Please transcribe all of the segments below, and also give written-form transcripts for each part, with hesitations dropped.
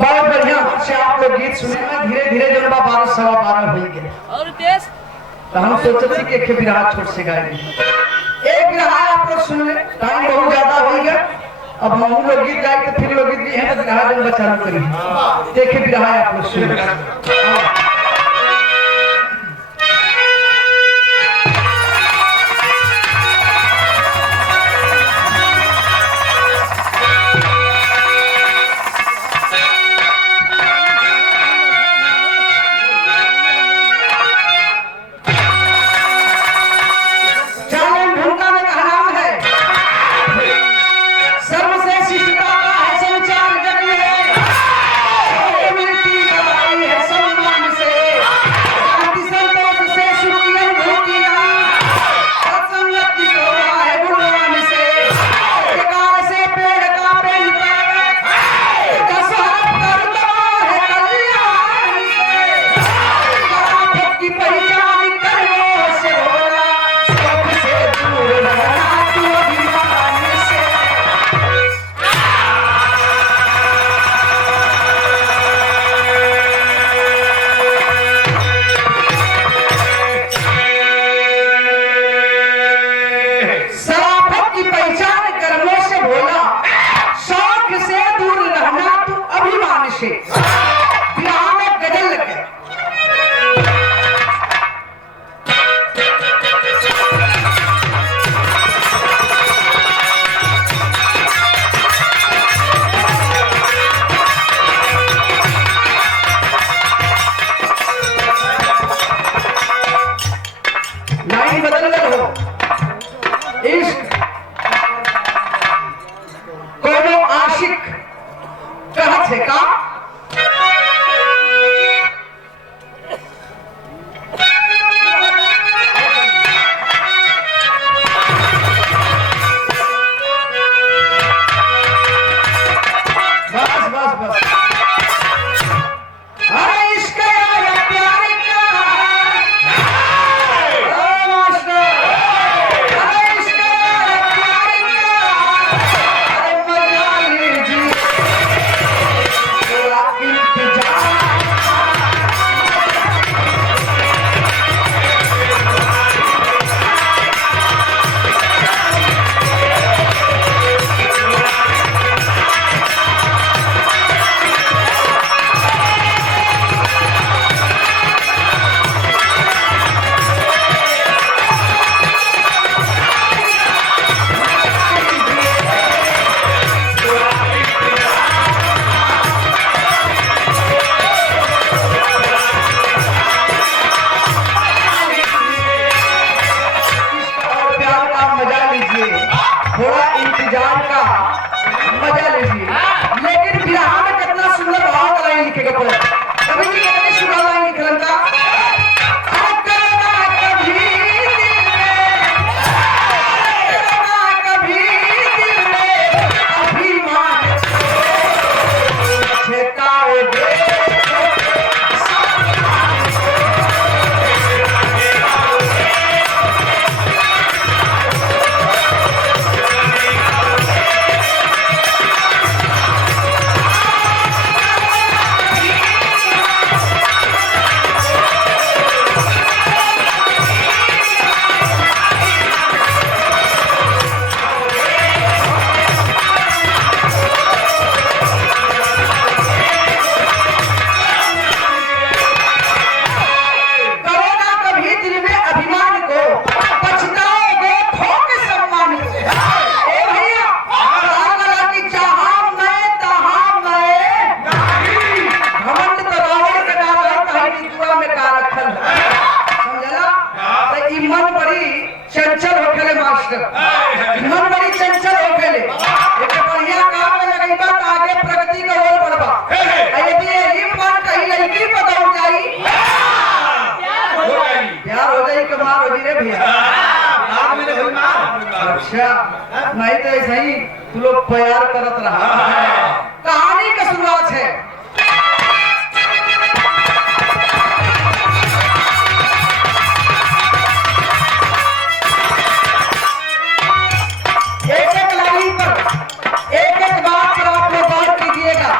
बहुत बढ़िया से आप लोग गीत सुने में धीरे धीरे जब 12 सवा 12 हो गए और तेज तो हम सोचते थे कि एक बिरहा छोट से गाएंगे। एक बिरहा आप लोग सुन ले, टाइम बहुत ज्यादा हो गया। अब हम लोग गीत गाए तो फिर लोग गीत भी हैं तो बिरहा जब बचा करिए देखे बिरहा आप लोग सुन। थोड़ा इंतजार का मजा लीजिए। लेकिन बिरहा में कितना सुंदर भाव लाइन लिखेगा पड़े कभी भी कितनी सुंदर लाइन निकलता चंचल होखेले मास्टर मन बड़ी चंचल होखेले एक बढ़िया काम में लगईबा त आगे प्रगति के ओर बढ़बा यदि यही मन कहीं लड़की पता हो जाई प्यार हो जाई के मार हो जी रे भैया प्यार में होई मार अच्छा नहीं तो ऐसे ही तू लोग प्यार करत रहा कहानी का शुरुआत है। एक एक बात पर आप लोग गौर कीजिएगा।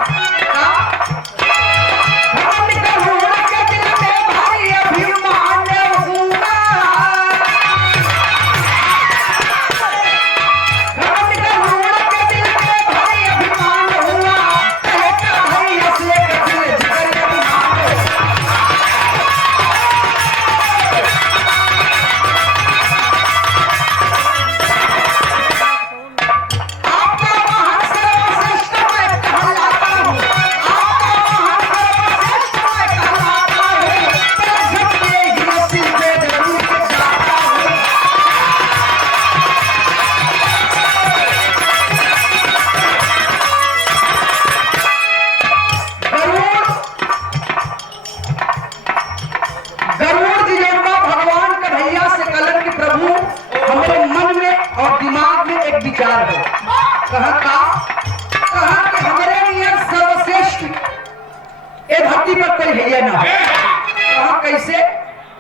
धरती पर कोई है ना। कहा कैसे?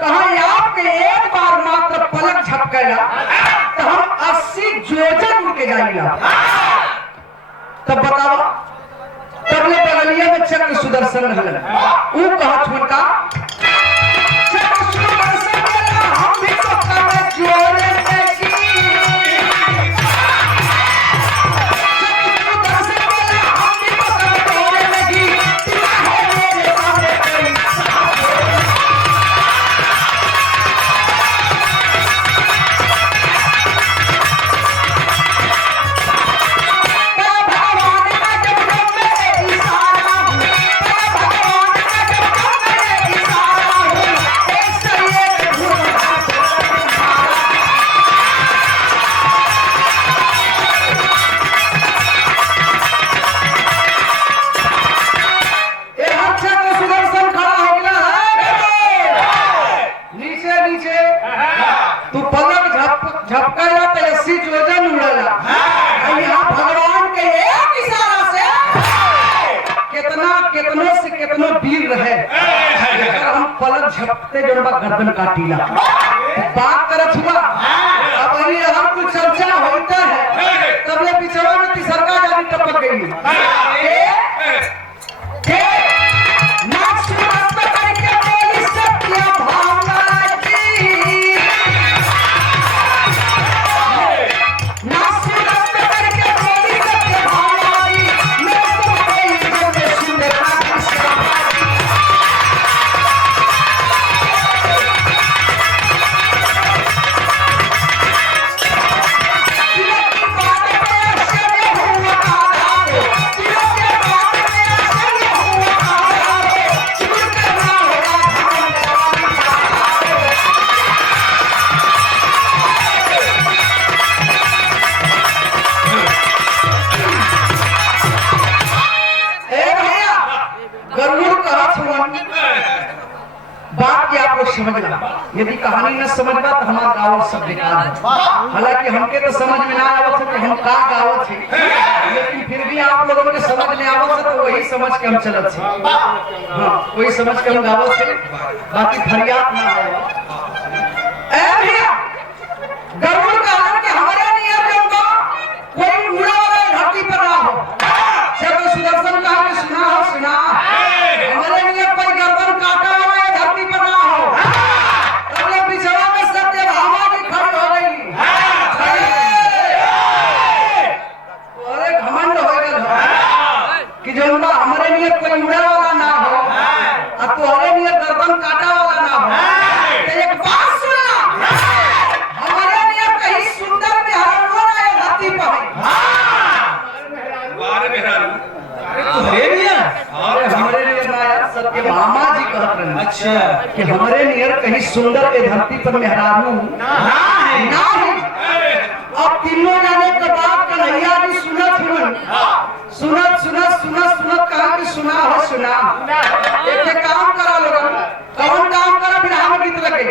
कहा आपके एक बार मात्र पलक झपकेला तो हम 80 जोजन उड़ के जाएगा। तब बताओ, तब ले बगलिया में चक्र सुदर्शन रहल, वो कहा छुनका चक्र सुदर्शन वाला हम भी तो करे जोरे में की। झपकाया तो 80 जोजन उड़ेला। यहाँ भगवान के एक इशारा से कितनों से कितनों वीर रहे, अगर हम पलक झपकते जो गर्दन काटीला। बात करत हुआ अब हम कुछ चर्चा होता है, तब ले पिछड़ा में तीसरका जानी टपक गई। समझना, यदि कहानी न समझना तो हमारा गाँव सब बेकार है। हालांकि हमके तो समझ में ना आवत है कि हम का गाँव थे, लेकिन फिर भी आप लोगों के समझ में आवत है तो वही समझ के हम चलत थे। हाँ, वही समझ के हम गाँव थे, बाकी फरियाद ना आया। भैया गरुड़ कहा कि हमारे नियर में उनका कोई उड़ा वाला धरती पर ना हो। जब सुदर्शन कहा कि सुना हो सुना, हमारे नियर कोई गर्दन काटा वाला धरती पर ना हो। कि जो हमारे लिए कोई उड़ा वाला ना हो और तुम्हारे लिए गर्दन काटा वाला ना हो। तो एक बात सुनना, हमारे लिए कहीं सुंदर मेहरारू ना है धरती पर। हमारे लिए ना यार, सत्य मामा जी कहते हैं अच्छा कि हमारे लिए कहीं सुंदर ए धरती पर मेहरारू ना है। अब तीनों जाने के बाद कन्हैया जी सुनत कहा कि सुना हो सुना। एक काम करा लोग, कौन काम करा फिर हम गीत लगे।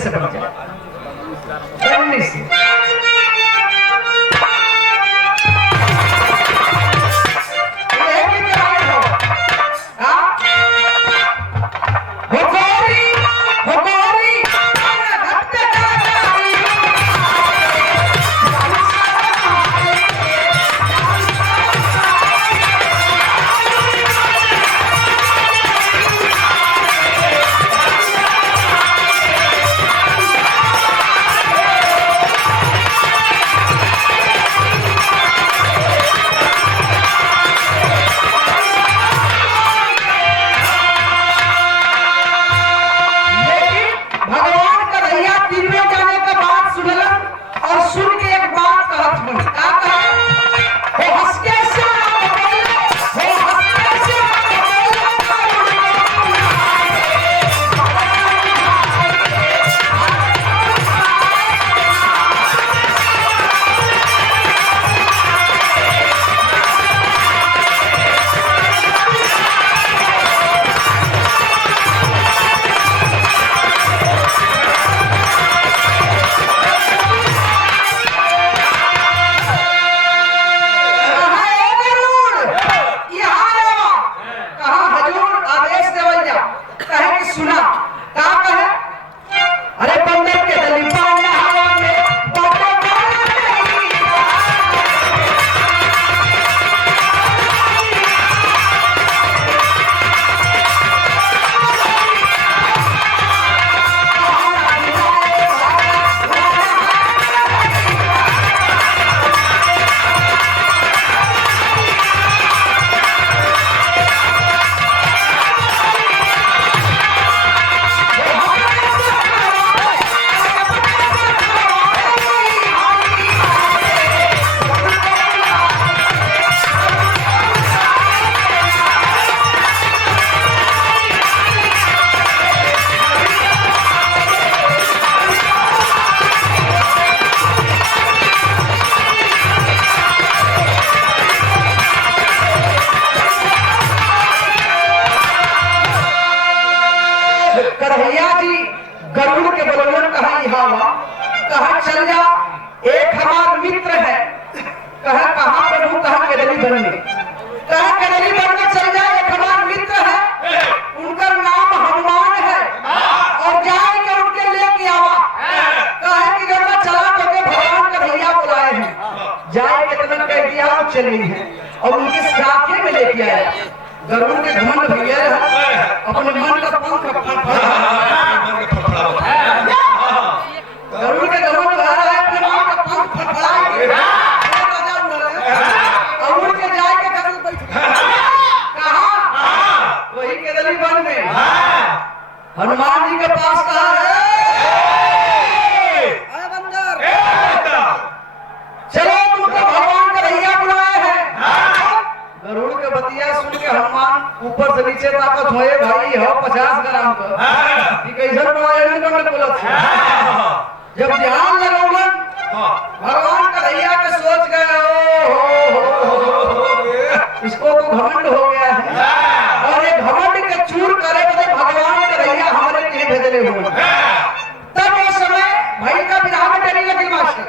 से बन जाए यहाँ चल जा, एक हमारा मित्र है। कहा कहाँ पर हूँ, कहा केदली बनने, कहा केदली बनने चल जा, एक हमारा मित्र है, उनका नाम हनुमान है, और जाए के उनके लेके आवा। कहा कि जब मैं चला तो के भगवान का भैया बुलाए हैं, जाए के तन कह दिया वो चली है, और उनके साथे में लेके आया। गरुड़ के घमंड भैया अपने मन का पंख गरुड़ के घमंड भरा है, अपने मन का पंख फड़फड़ाए और उड़ के जाए के कदल बैठ कहा वही केदली बन में हनुमान जी के पास कहा है बंदर, चलो तुमको भगवान का भैया बुलाए हैं। गरुड़ के बतिया सुन के हनुमान ऊपर से नीचे ताकत होए भाई हो 50 ग्राम का कि कैसे बुलाए नहीं बोलत जब ध्यान लगौलन भगवान का भैया के सोच गए इसको तो घमंड हो गया है, और एक घमंड के चूर करे तो भगवान का भैया हमारे लिए भेजले हो। तब वो समय भाई का विवाह में डरी लगी मास्टर।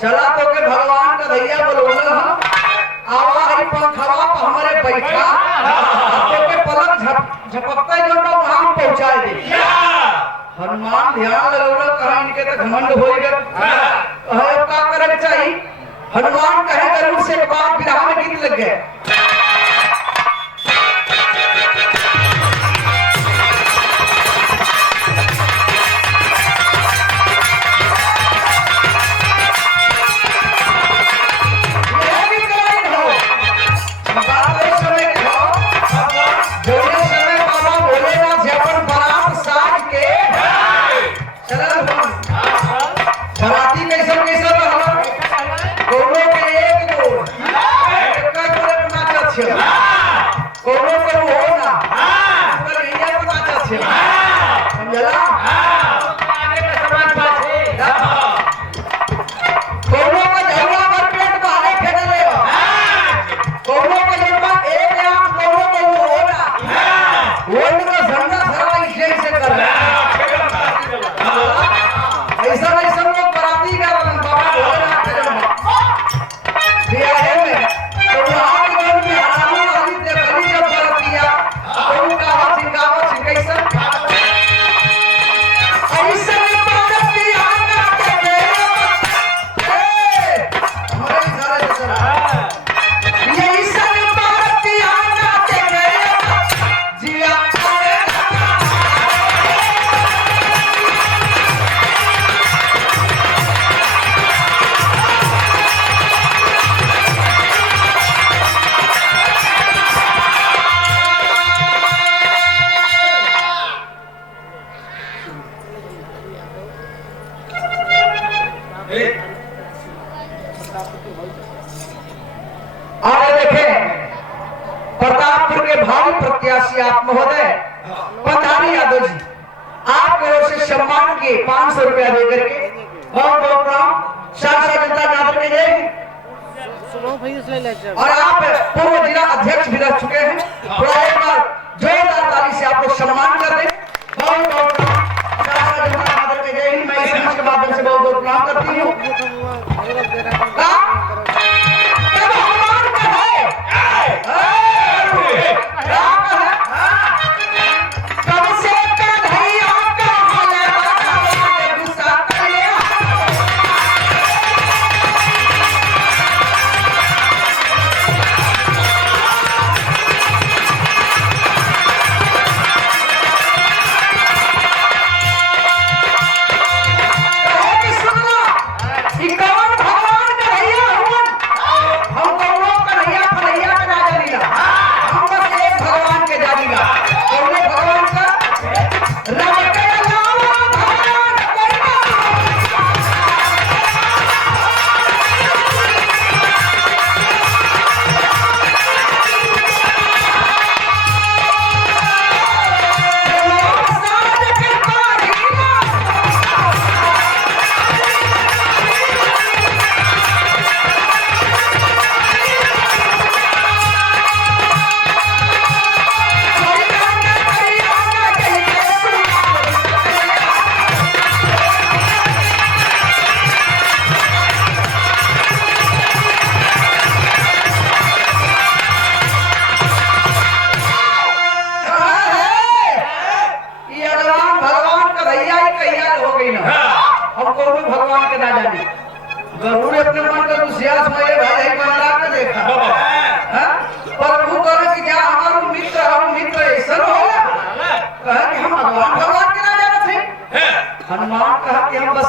चला तो के भगवान का भैया बोलो आवा हरी पंखवा पर हमारे बैठा तो के पलक झपकता जो वहां पहुंचा दे। हनुमान ध्यान लगौला कहा इनके तो घमंड हो गए है का करे चाहिए। हनुमान कहे गरुड़ से एक बात विराह में गीत लग गए। प्रत्याशी आप महोदय पंधारी यादव जी आपके ओर से सम्मान के 500 रुपया देकर के बहुत बहुत प्रणाम शासन जनता नागर के जय। और आप पूर्व जिला अध्यक्ष भी रह चुके हैं, थोड़ा एक बार जोरदार ताली से आपको सम्मान कर दें। बहुत बहुत शासन जनता नागर के जय। मैं इस मंच के माध्यम से बहुत बहुत प्रणाम करती हूँ।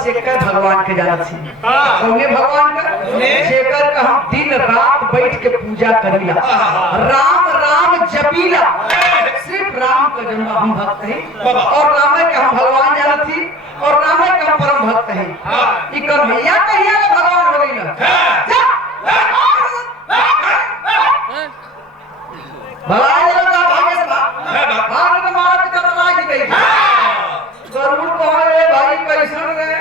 बस एक भगवान के जाना थी। कौने भगवान का? जेकर का हम दिन रात बैठ के पूजा करीला, राम राम जपीला। सिर्फ राम का जन्म हम भक्त हैं और राम के हम भगवान जाना थी और राम के हम परम भक्त हैं। ई कन्हैया कहिया के भगवान हो गई ना भगवान लगा भागे से भाग के मारा के चतरा ही गई। गरुड़ कहे भाई कैसन रे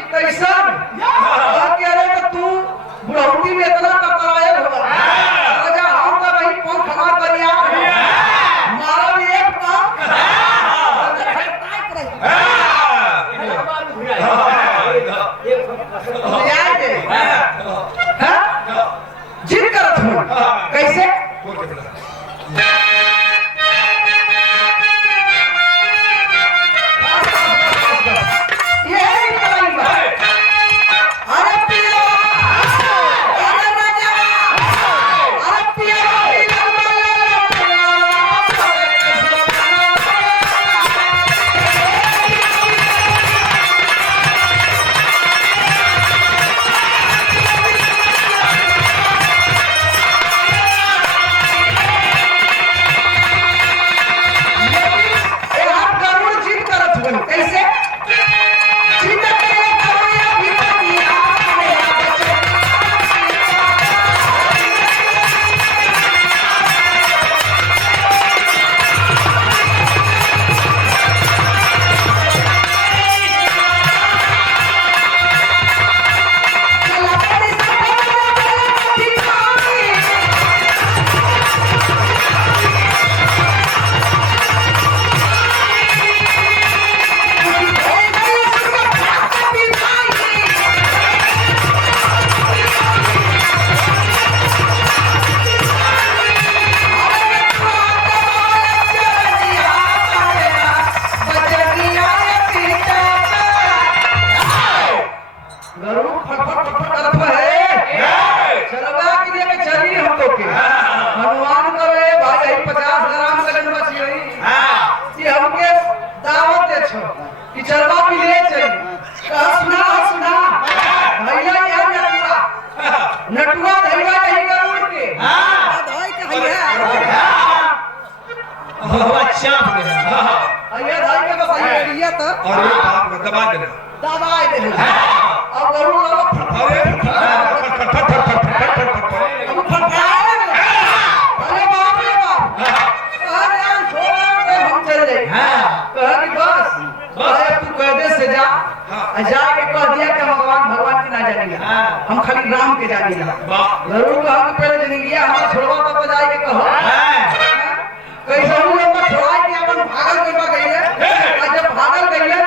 ई कैसन कह रे कि तू बुढ़ौती में इतना कतराए होगा राजा हम का भाई कौन खमा करिया मारा भी एक काम जिद करत हूं कैसे हम खाली राम के जानी जरूर हम पहले जिंदगी हम छोड़वा तो बजाई के कहो कैसे हम लोग छोड़ा के अपन भागल करवा गइले और जब भागल गइले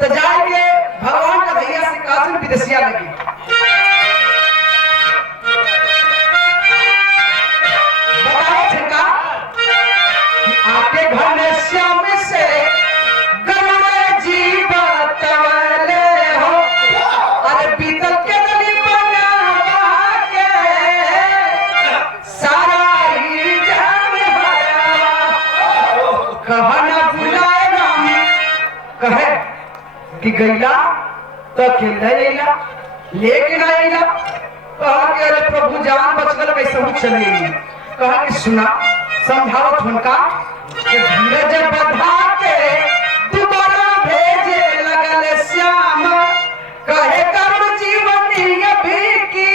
तो जाए के भगवान का भैया से कासिम विदेशिया लगी बताओ छिका आपके घर में श्याम से गरुड़ जी बतावले हो अरे पीतल के कहे कि गैला तो खेला लेकिन आएगा कहा कि अरे प्रभु जान बचकर कैसे हो चलेगी कहा कि सुना समझाओ झुनका कि धीरज बधा के दोबारा भेजे लगल श्याम कहे कर्म जीवन अभी की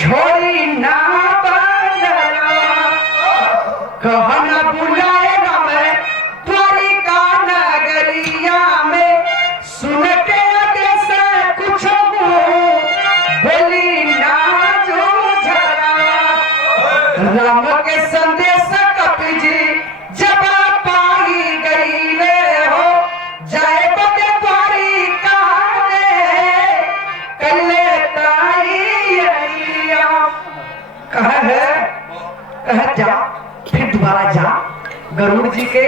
छोड़ी ना बनना कहा ना बुलाएगा मैं द्वारिका नगरिया में सुन के आदेश कुछ बोली ना जो राम के संदेश कपि जी जब पाई गई ले हो जाए बदे द्वारिका में कले ताई कह जा फिर दोबारा जा गरुड़ जी के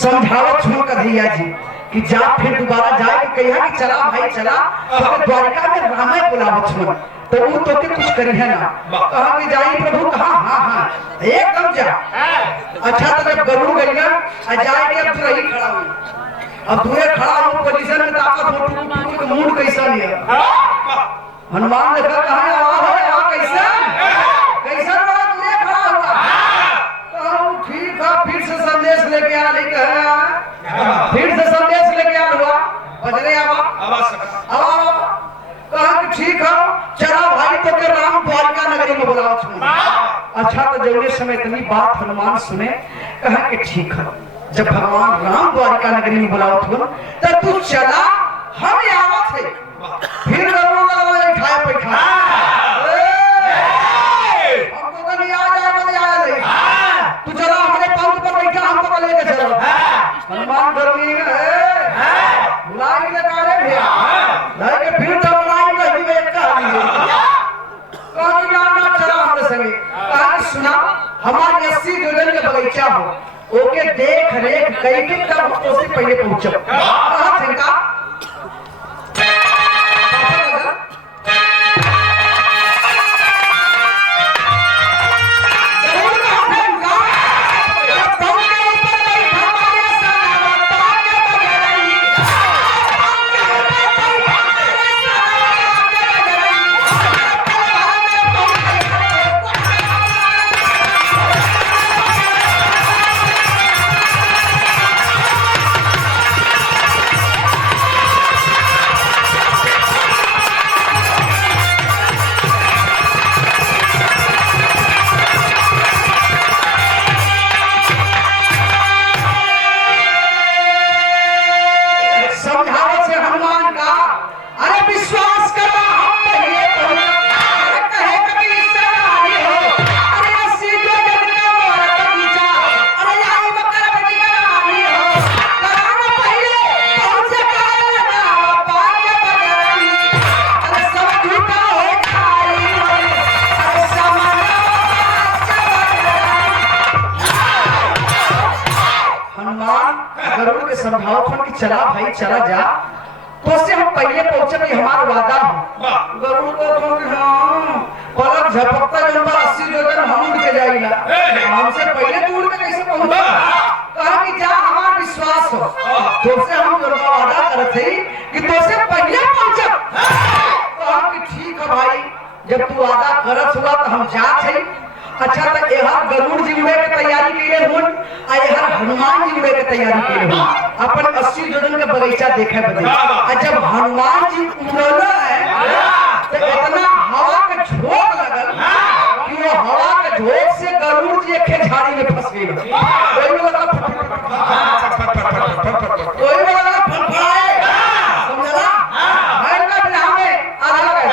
समझावत छुन कन्हैया जी कि जा फिर दोबारा जाए कि कहिया कि चला भाई चला तो द्वारिका में रामाय बुलावत छुन तो वो तो के कुछ करी है ना कहा कि जाई प्रभु कहा हां हां एकदम जा अच्छा तो जब गरुड़ गई ना आ जाए के अब तो रही खड़ा हुई अब दूरे खड़ा हूँ पोजीशन में ताकत हो तो मूड कैसा लिया हनुमान ने कहा कहाँ आवाज है आवाज कैसा कैसा रहा दूरे खड़ा हुआ तो ठीक है फिर से संदेश लेके आ रही फिर से संदेश लेके आ हुआ बजरे आवाज कहा कि ठीक है चला भाई तो के राम द्वारका नगरी में बुलाओ सुनो अच्छा तो जरूरी समय इतनी बात हनुमान सुने कहा कि ठीक है जब भगवान राम द्वारका नगरी में बुलाओ तुम तब तू चला हम आवत है फिर खाया पैठा हमको तो नहीं आ जाए मजा आया नहीं तू चला हमारे पंख पर बैठा हमको लेके चलो हनुमान गर्मी है बुलाई लगा रहे भैया लेके फिर तो बुलाई नहीं में कहा ना चला हमारे संगे कहा कि सुना हमारे 80 जोजन के बगीचा हो ओके देख रेख कई के तब उससे पहले पहुंचो कहा ठेका चला भाई चला जा तो से हम पहले पहुंचे भी हमारा वादा हो गरुड़ को पलक झपकता जब 80 जोजन हम उड़ के जाएगा हमसे पहले दूर में कैसे पहुंचा कहा कि जा हमारा विश्वास हो तो से हम गरुड़ वादा करते कि तो से पहले पहुंचा कहा कि ठीक है भाई जब तू वादा करत हुआ तो हम जात है अच्छा तो यहाँ गरुड़ जी उड़े के तैयारी के लिए हुन आ यहाँ हनुमान जी उड़े के तैयारी के लिए हुन अपन 80 जोजन के बगीचा देखे बदे आ जब हनुमान जी उड़ला है तो इतना हवा का झोंक लगल कि वो हवा के झोंक से गरुड़ जी एक झाड़ी में फंस गए कोई वाला फड़फड़ाए समझला भैर का बिना में आधा कर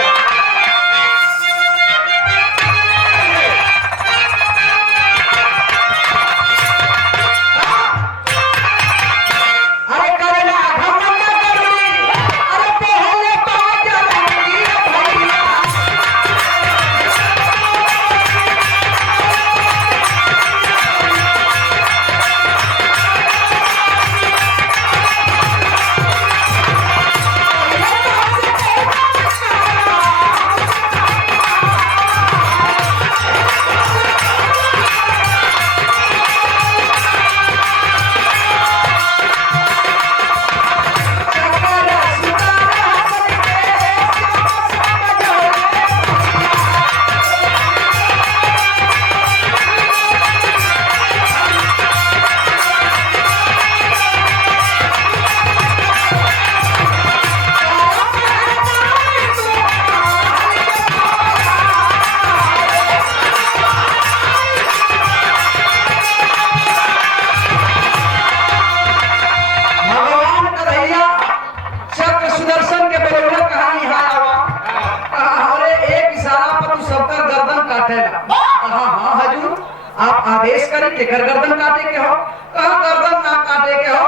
आदेश करे कि गर्दन काटे के हो कहा गर्दन ना काटे के हो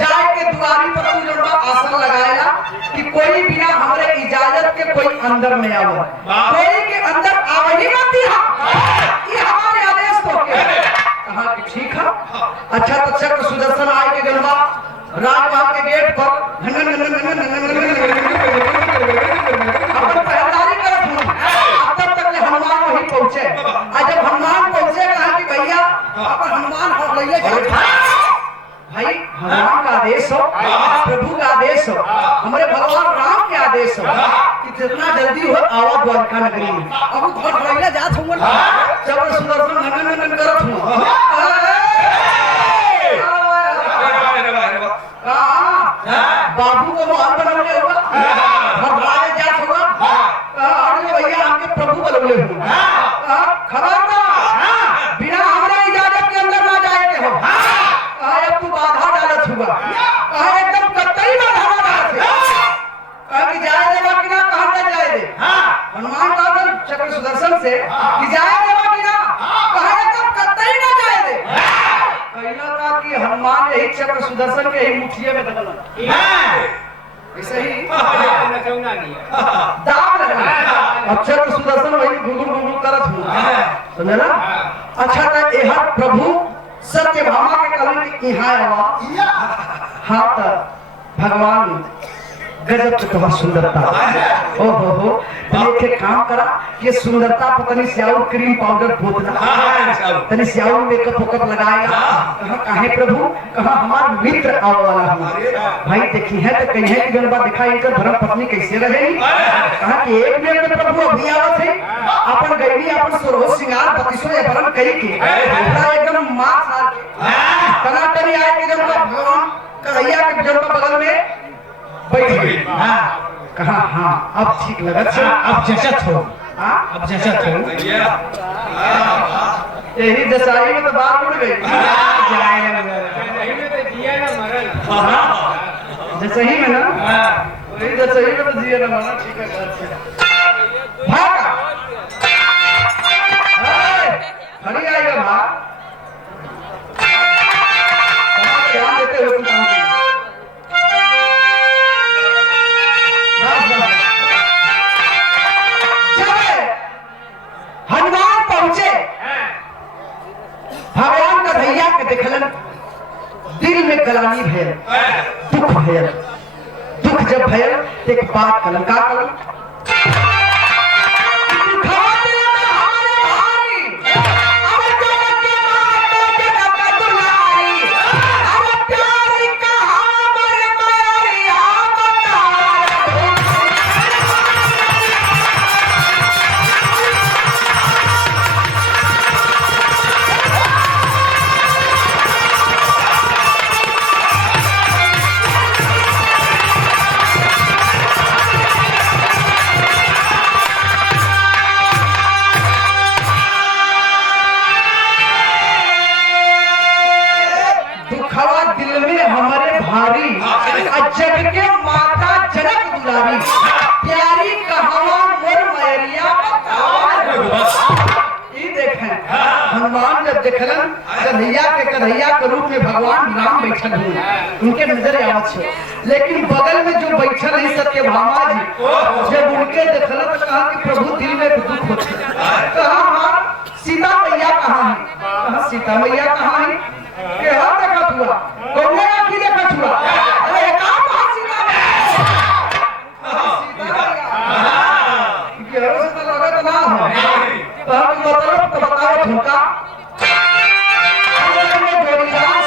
जाए के दुआरी पर तू जोड़ा आसन लगाएगा कि कोई बिना हमारे इजाजत के कोई अंदर में आवे कोई के अंदर आवे ही मत दिया ये हमारे आदेश तो के कहा कि ठीक है अच्छा तो चक्र सुदर्शन आए के गंगा राजमहल के गेट पर अपन पहरेदारी करत हूं तब तक हनुमान वहीं पहुंचे आज जब हनुमान पहुंचे कहा कि भैया अपन हनुमान हो लइले भाई हनुमान का आदेश हो, प्रभु का आदेश हो, हमारे भगवान राम के आदेश हो कि जितना जल्दी हो आओ द्वारका नगरी में। अब घर भरैया जात हूँ जब सुदर्शन नंदन करत हूँ बाबू को मोहन बनवले होगा, भरवाए जात होगा, अरे भैया हमके प्रभु बनवले होगा, खबरदार बिना हमारे इजाजत के अंदर ना जाए के हो। अब तू बाधा डालत हुआ, एकदम कतई बाधा डालत है कि जाए देवा कि ना, कहाँ ना जाए दे। हनुमान का चक्र सुदर्शन से कि जाए देवा कि ना, कहाँ एकदम कतई ना जाए दे। कहना था कि हनुमान यही चक्र सुदर्शन के ही मुठिए में दबल ऐसे ही दाब लगा। अब चक्र सुदर्शन वही गुगुल करत हूँ, समझे ना। अच्छा था यह प्रभु सत्यभामा के कलम की यहाँ आवा, हाँ तो भगवान गजब तो बहुत सुंदरता ओ हो तनी एक काम करा कि सुंदरता पतनी स्याउर क्रीम पाउडर पोतना तनी स्याउर मेकअप वकअप लगाएगा। कहाँ काहे प्रभु, कहाँ हमार मित्र आने वाला हूँ भाई, देखी है तो कहीं है कि जनबा दिखा इनकर धर्म पत्नी कैसे रहेगी। कहाँ कि एक मिनट में प्रभु अभी आवत है अपन गईनी अपन सोरो सिंगार बतिसो या बरन कई के एकदम मां साल के तना तनी आए कि जनबा भगवान कन्हैया के जनबा बगल में बैठ गई। कहा हाँ अब ठीक लगा, अब जचत हो, अब जचत हो। यही दसाई में तो बात उड़ गई, जसही में ना, वही दसही में तो जिया ना माना। ठीक है खड़ी आएगा भाग, ध्यान देते हुए काम करिए। हनुमान पहुंचे, भगवान कन्हैया के देखलन, दिल में गलानी भयल, दुख भयल। दुख जब भयल एक बात कलन, का कलन जग के माता जनक दुलारी प्यारी कहावा मोर मैरिया ये देखें। हनुमान जब देखलन कन्हैया के रूप में भगवान राम बैठल हुए, उनके नजर आवत छे, लेकिन बगल में जो बैठल है सत्यभामा जी, जब उनके देखलन तो कहा कि प्रभु दिल में दुख होता है। कहा सीता मैया कहाँ है, कहा सीता मैया कहाँ है के हाथ देखा हुआ कौने आंखी देखा हुआ, अरे काम ना हो मतलब तो बताओ झुमका जग में जोड़ी राम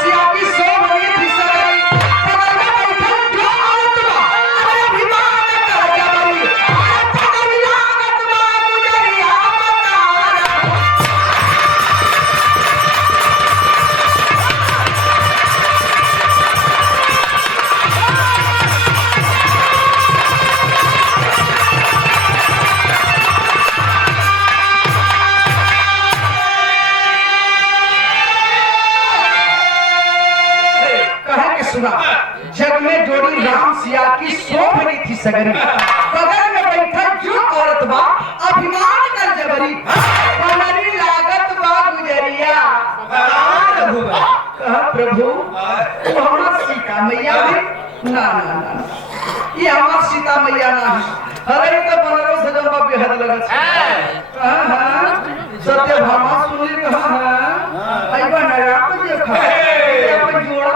सिया की शोभ रही थी सगरी, बगल में बैठा जो औरत बा अभिमान कर जबरी, बनरी लागत बा गुजरिया। प्रभु वो हमार सीता मैया है, ना ना ना ये हमार सीता मैया ना है, अरे तो बनारस से जब बेहद लगत सत्यभामा सुनी कहा आई बनाया तो देखा अपन जोड़ा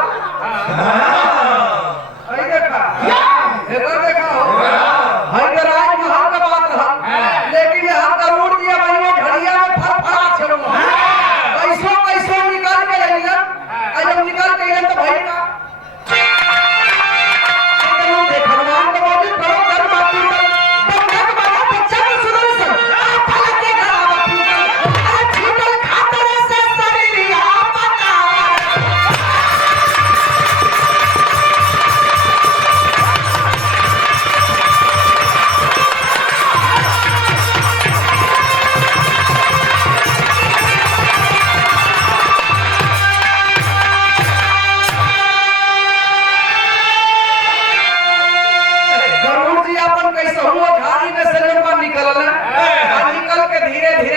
देखा हो हैदराबाद महल का बात रहा, लेकिन यहाँ करोड़ दिया महीने घड़िया में फरफरा चलो कैसो कैसो निकल के अइलन, जब निकल के अइलन तो भाई का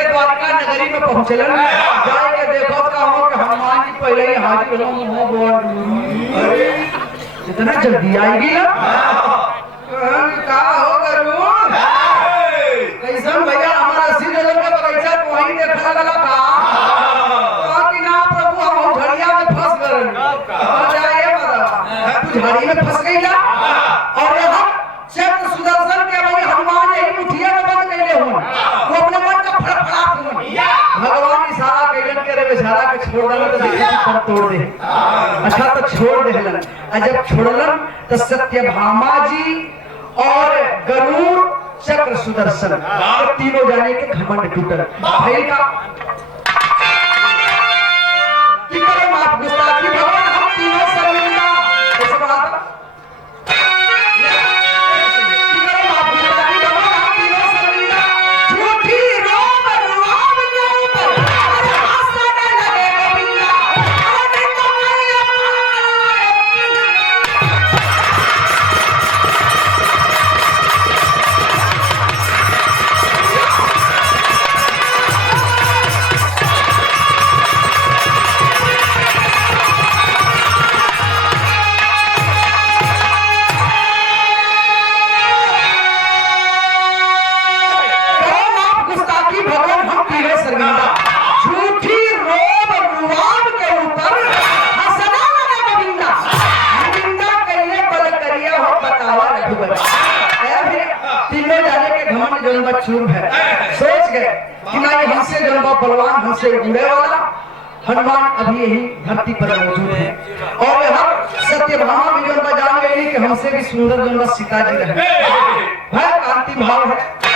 के द्वारका नगरी में पहुंचलन जाए के देखो का हो कि हनुमान जी पहले ही हाजिर हो बोल अरे इतना जल्दी आएगी ना का हो करूं कैसन भैया हमारा सिर लगा बगीचा को वहीं देखा लगा का कि ना प्रभु हम झड़िया में फंस गए जाए बता तू झाड़ी में फंस गई ना और यहाँ चक्र सुदर्शन के भाई हनुमान यही मुठिया में बंद कैले हो वो अपने मन का फड़फड़ात हो भगवान इशारा कैलन के रे बेचारा के छोड़ दे तो देखिए पर तोड़ दे अच्छा तो छोड़ देलन जब छोड़लन तो सत्यभामा जी और गरुड़ चक्र सुदर्शन तीनों जाने के घमंड टूटल भाई का कि करो माफ गुस्ताखी भगवान हम तीनों शर्मिंदा ऐसे बात चूर है सोच गए कि ना ये हमसे जन्मा बलवान हमसे उड़े वाला हनुमान अभी यही धरती पर मौजूद है और हम सत्यभामा भी जन्मा जान गए कि हमसे भी सुंदर जन्मा सीता जी रहे भय कांति भाव है